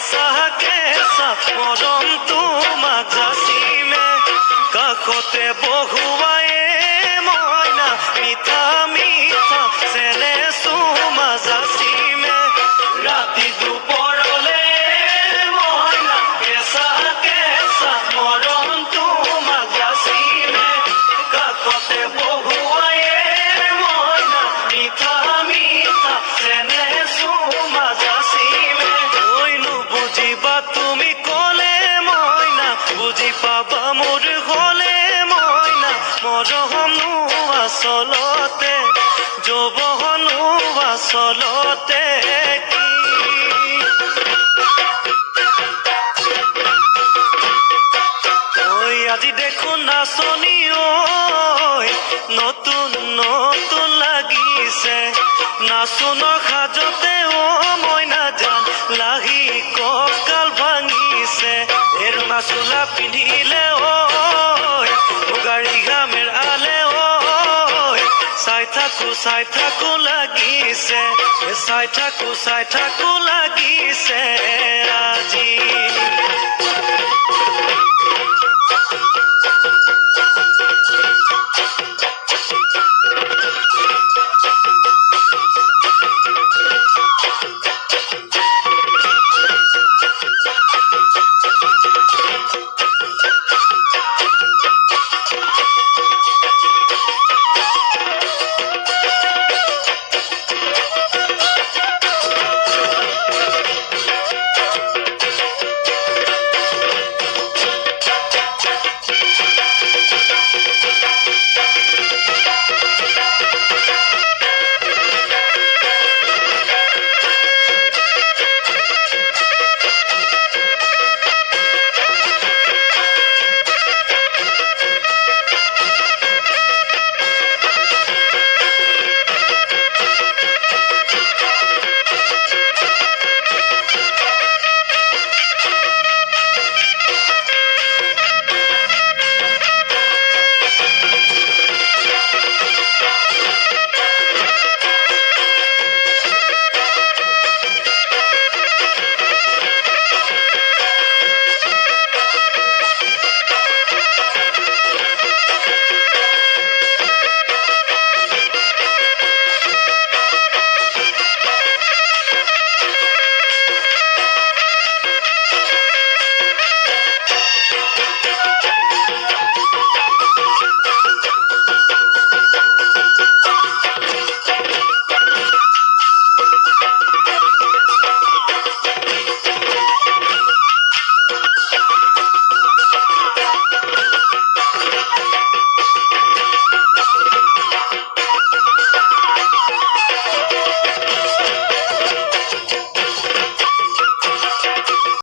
কেঁচা মৰম তোমাক যাচিমে কাষতে বহুৱায়ে মইনা মিঠা মিঠা চেনে চুমা যাচিমে ৰাতি দুপৰলে মইনা কেঁচা মৰম তোমাক যাচিমে কাষতে বহুৱায়ে মইনা মিঠা মিঠা চেনে চুমা যাচিমে বুজিবা তুমি কলে মইনা বুজি পাবা মোৰ হলে মইনা মৰমনো আচলতে যৌৱনো আচলতে কি ঐ আজি দেখোন নাচনি ঐ নতুন নতুন লাগিছে নাচনৰ সাজতে মইনা জান লাহি কঁকাল ভাঙিছে এৰঙা চোলা পিন্ধিলে ঐ মুগাৰী ঘামেৰ আলে ঐ চাই থাকো লাগিছে চাই থাকো লাগিছে আজি